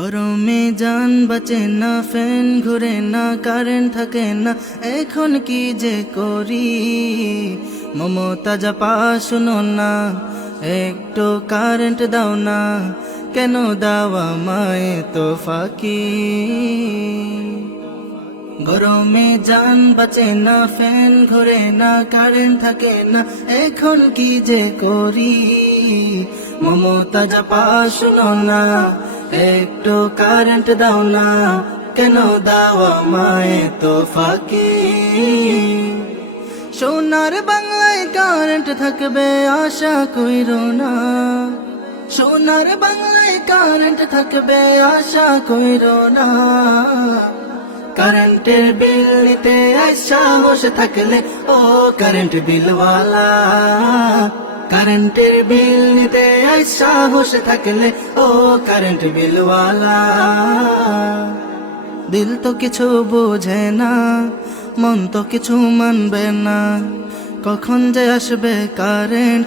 গরমে যান বাঁচে না ফ্যান ঘুরে না কারেন্ট থাকে না এখন কি যে করি মমতা যা পা শুনো না একটু কারেন্ট দাও না কেন দাওয়া মায়ে তো ফাঁকি গরমে যান বাঁচে না ফ্যান ঘুরে না কারেন্ট থাকে না এখন কি যে করি মমতা যা পা শুনো না একটু কারেন্ট দাও না কেন দাওয়া মায়ে তো ফাঁকি সোনার বাংলায় কারেন্ট থাকবে আশা কইর না সোনার বাংলায় কারেন্ট থাকবে আশা কইর না কারেন্টের বিল নিতে আশা বসে থাকলে ও কারেন্ট বিলওয়ালা কারেন্টের বিল নিতে আইসা বসে থাকলে ও কারেন্ট বিলওয়ালা দিল তো কিছু বোঝে না মন তো কিছু মানবে না কখন যে আসবে কারেন্ট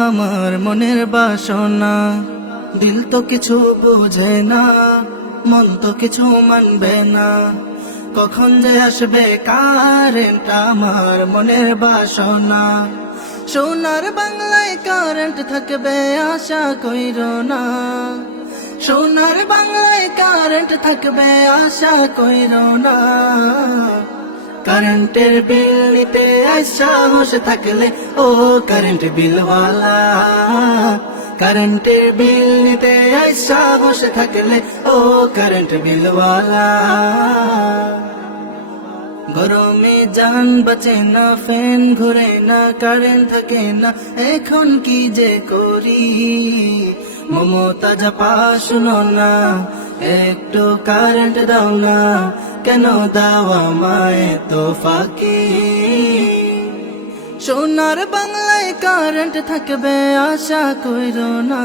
আমার মনের বাসনা দিল তো কিছু বোঝে না মন তো কিছু মানবে না কখন যে আসবে কারেন্ট আমার মনের বাসনা সোনার বাংলায় কারেন্ট থাকবে আশা কইর না সোনার বাংলায় কারেন্ট থাকবে আশা কইর না কারেন্টের বিল নিতে আশা থাকলে ও কারেন্ট বিলওয়ালা কারেন্টের বিল নিতে আশা বসে থাকলে ও কারেন্ট বিলওয়ালা গরমে জান বাঁচে না ফ্যান ঘুরে না কারেন্ট থাকে না এখন কি যে করি মমতা যা শুনো না একটু কারেন্ট দাও না কেন দাও আমায় তো ফাঁকি সোনার বাংলায় কারেন্ট থাকবে আশা কইর না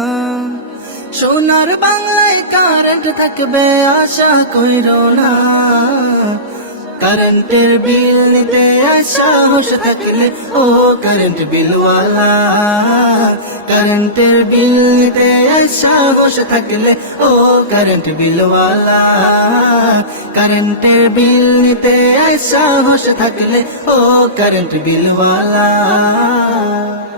সোনার বাংলায় কারেন্ট থাকবে আশা কইর না কারেন্টের বিল নিতে সাহস থাকলে ও কারেন্ট বিলওয়ালা কারেন্টের বিল নিতে সাহস থাকলে ও কারেন্ট বিলওয়ালা কারেন্টের বিল নিতে সাহস থাকলে ও কারেন্ট বিলওয়ালা